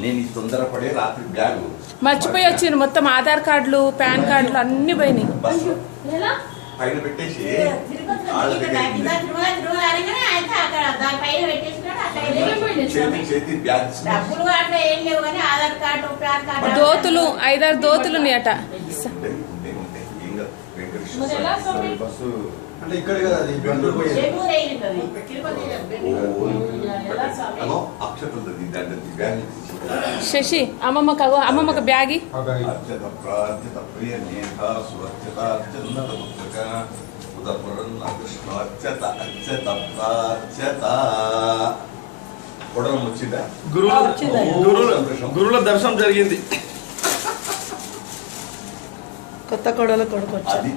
నేను ఈ తొందరపడే రాత్రి బ్యాగ్ మర్చిపోయి వచ్చింది. మొత్తం ఆధార్ కార్డులు, పాన్ కార్డులు అన్ని పోయినాయి. పైన పెట్టేసి చేతి బ్యాగ్ దోతులు 5-6 దోతులు ఉన్నాయట. అంటే ఇక్కడ కదా శశి అమ్మమ్మకు బ్యాగి వచ్చిందా? గురువుల దర్శనం జరిగింది. కొత్త కొడల కొడుకు వచ్చి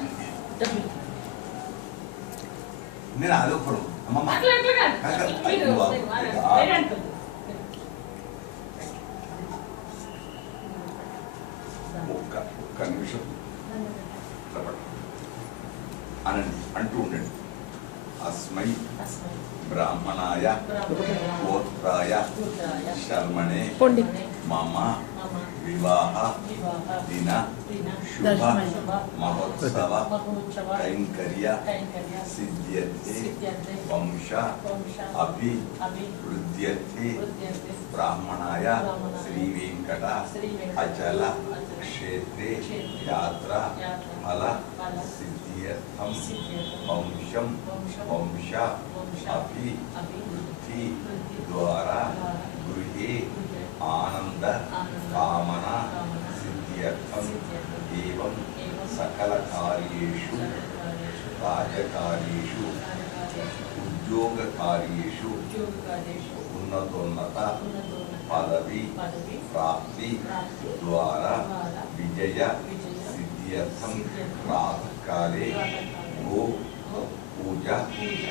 నేను అదొకడు అమ్మమ్మ ఒక్క నిమిషం అనండి అంటూ ఉండండి. అస్మై బ్రాహ్మణాయ గోత్రాయ శర్మణే మమ వివాహ దిన శుభ మహోత్సవ కైంకర్య సిద్ధ్యర్థే వంశ అభి వృద్ధ్యర్థే బ్రాహ్మణాయ శ్రీ వెంకట అచల క్షేత్రే యాత్ర ఫల సిద్ధ్యర్థం వంశం వంశ అభి వృద్ధి ద్వారా గృహే ఆనంద కామన సిద్ధ్యర్థం ఏవం సకల కార్యేషు రాజకార్యేషు ఉద్యోగ కార్యేషు ఉన్నతోన్నత పదవి ప్రాప్తి ద్వారా విజయ సిద్ధ్యర్థం ప్రాతకాలే గో పూజ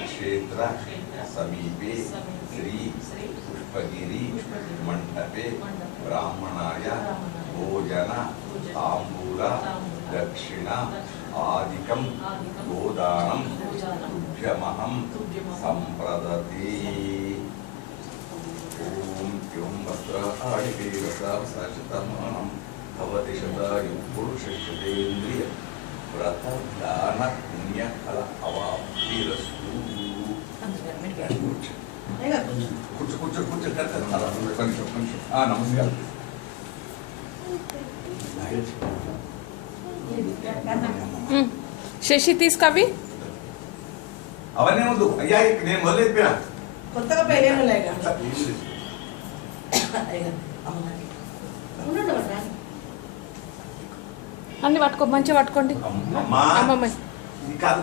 క్షేత్ర సమీపే శ్రీ పుష్పగిరి మంటపే బ్రాహ్మణాయ భోజన తాంబూల దక్షిణ ఆదికం గోదానం తుభ్యమహం సంప్రదతే. ఓం యోం వస్త్రాణి దేవతాం భవతి శతాయు పురుషేంద్రియ వ్రతదాన పుణ్యఫల అవాప్తిరస్తు. కూర్చో కూర్చో కూర్చో కొంచెం నమస్కారం. శశి తీసుకవి అవన్నీ వద్దు అయ్యా, నేను మొదలెట్టినా కొత్తగా పెళ్ళేమో లేక అన్ని పట్టుకో, మంచిగా పట్టుకోండి. అమ్మమ్మ కాదు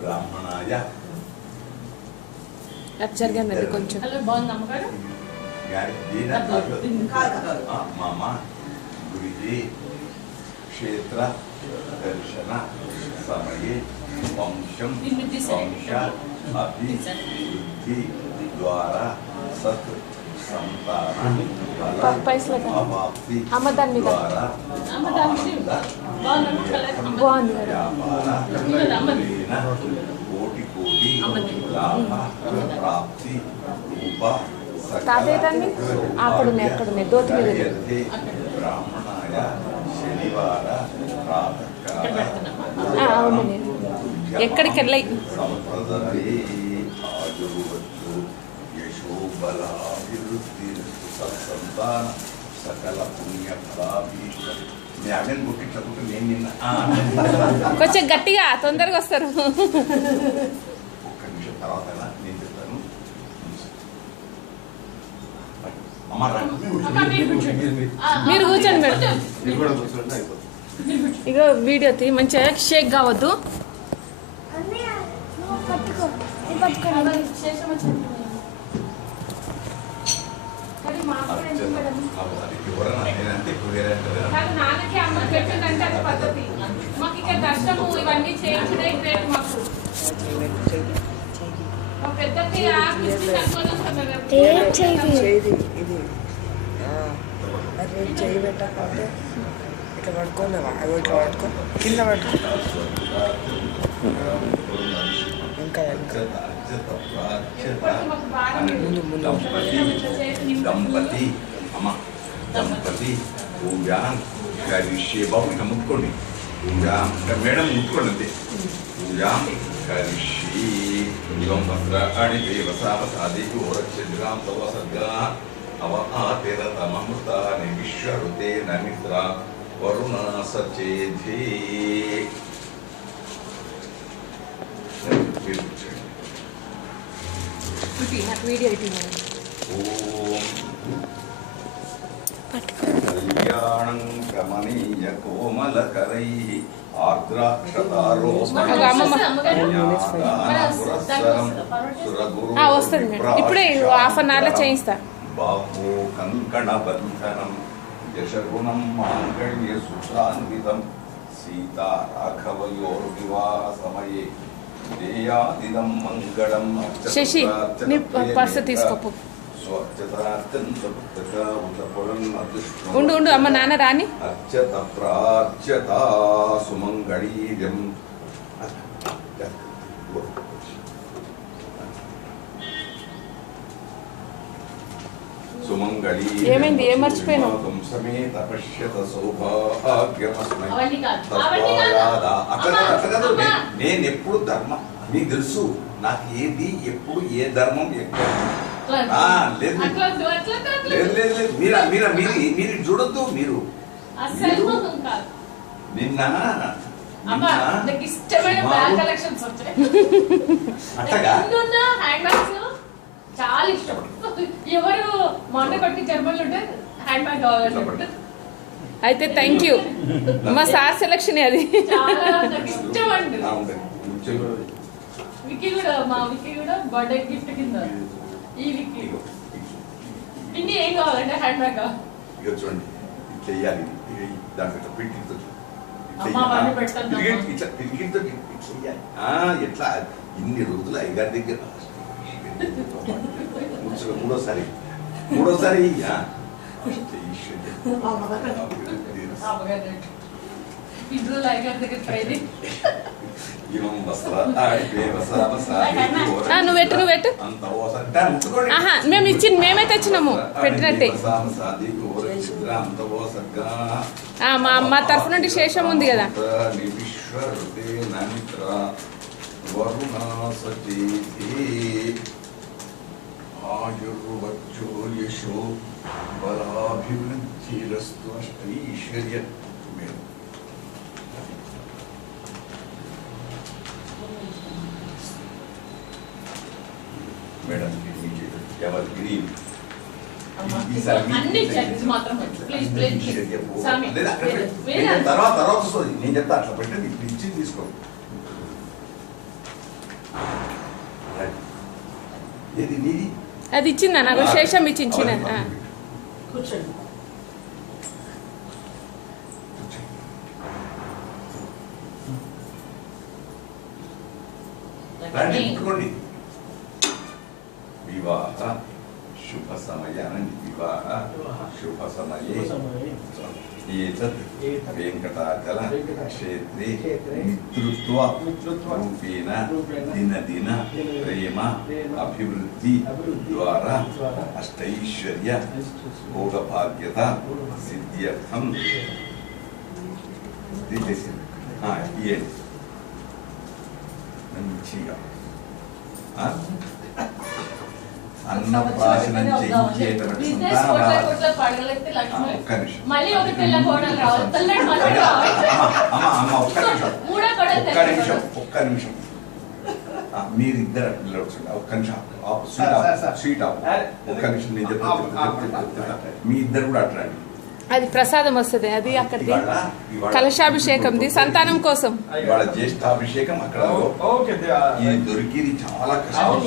బ్రాహ్మణాయ జరిగిందండి కొంచెం మమ గురి క్షేత్ర దర్శన సమయే వంశం వంశ అభివృద్ధి ద్వారా సత్ సంతాన అమ్మదాన్ని ద్వారా కోటి కోటి లాభ ప్రాప్తి రూప తాతయ్యదాన్ని అక్కడున్నాయి దోతి మీద బ్రాహ్మణాయ శనివార ప్రాతకాల అవునండి. ఎక్కడికి వెళ్ళాయి సంప్రదాయే ఆజువచ్చు యశోబలాభివృద్ధి సత్సంతాన సకల పుణ్యఫలాభీష. నేను గుట్టి చదువుతూ నేను నిన్న కొంచెం గట్టిగా తొందరగా వస్తారు. ఒక్క నిమిషం తర్వాత నేను చెప్తాను. మీరు కూర్చోండి మేడం. ఇక వీడియో తీ, మంచిగా షేక్ కావద్దు. నాన్నకి అమ్మ పెట్టిందంటే అది పద్ధతి. మాకు ఇక్కడ కష్టము ఇవన్నీ చేయించడే గ్రేట్. మాకు మా పెద్దకి చెయ్యి పెట్టకపోతే ఇట్లా పట్టుకున్నావా అవి ఇట్లా పట్టుకో కింద పట్టుకో ఇంకా దంపతి అమ్మ దంపతి పూజాం కరిష్యే బాబు ఇక ముట్టుకోండి పూజాం మేడం ముట్టుకోండి అంతే పూజాం కరిష్యే ఇవం వస్త్రాణి దేవసావసాది ఓరక్షిద్రాం తవ సర్గా అవ ఆతేన తమమృతాని విశ్వరుతే నమిత్ర వరుణ సచేధే వీడియో కళ్యాణం కమనీయ కోమలకరై వస్తుంది మేడం ఇప్పుడే హాఫ్ అన్ అవర్లో చేయిస్తా బాహో కంకణ బంధనం యశగుణం మాంగళ్య సుఖాన్వితం సీతా రాఘవయోర్ వివాహ సమయే దేయాదిదం మంగళం శశి నీ పర్సు తీసుకోపో ఉండు ఉండు అమ్మ నాన్న రాని అర్చత ప్రార్చత సుమంగళీర్యం సుమంగళీ ఏమైంది ఏం మర్చిపోయినావు సమేత పశ్యత సౌభాగ్యమస్మై నేను ఎప్పుడు ధర్మం నీకు తెలుసు నాకు ఏది ఎప్పుడు ఏ ధర్మం ఎక్కువ లేదు లేదు లేదు లేదు మీరు మీరు మీరు మీరు చూడొద్దు మీరు నిన్న అట్టగా చాలా ఇష్టం ఎవరు మొన్న కొట్టి జర్మన్లు ఉంటే హ్యాండ్ బ్యాగ్ కావాలంటే అయితే థ్యాంక్ యూ మా సార్ సెలక్షన్ అది చాలా నాకు ఇష్టం అండి వికీ కూడా మా వికీ కూడా బర్త్డే గిఫ్ట్ కింద ఈ వికీ పిన్ని ఏం కావాలంటే హ్యాండ్ బ్యాగ్ ఇక చూడండి చెయ్యాలి దాంట్లో పెట్టి ఎట్లా ఇన్ని రోజులు అయ్యగారి దగ్గర మూడోసారి నువ్వు పెట్టు మేము ఇచ్చింది మేమే తెచ్చినాము పెట్టినట్టే మా అమ్మ తరఫు నుండి శేషం ఉంది కదా ఆయుర్వచ్చోర్యశో బలాభివృద్ధిరస్తు అష్టైశ్వర్య మేడం ఎవరి గ్రీన్ తర్వాత వస్తుంది నేను చెప్తా అట్లా పెట్టండి ఇచ్చి తీసుకోండి ఏది నీది అది ఇచ్చిందా నాకు శేషం ఇచ్చిన కూర్చోండి పెట్టుకోండి వివాహ శుభ సమయాన్ని వివాహ శుభ సమయే ఏతత్ వెంకటాచల క్షేత్రే మిత్రుత్వ రూపేణ దినదిన ప్రేమ అభివృద్ధి ద్వారా అష్టైశ్వర్య భోగభాగ్యత సిద్ధ్యర్థం ఇయ్యండి మంచిగా అన్నప్రాశనం చేయించేటువంటి ఒక్క నిమిషం మీరిద్దరు ఒక్క నిమిషం స్వీట్ ఒక్క నిమిషం నేను చెప్తా మీ ఇద్దరు కూడా అట్లాంటి అది ప్రసాదం వస్తుంది అది అక్కడిది కలశాభిషేకంది సంతానం కోసం ఇవాళ జ్యేష్ఠాభిషేకం అక్కడ ఇది దొరికింది చాలా కష్టం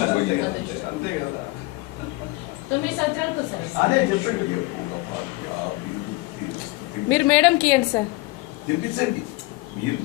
మీరు మేడంకి ఇవ్వండి సార్ తినిపించండి మీరు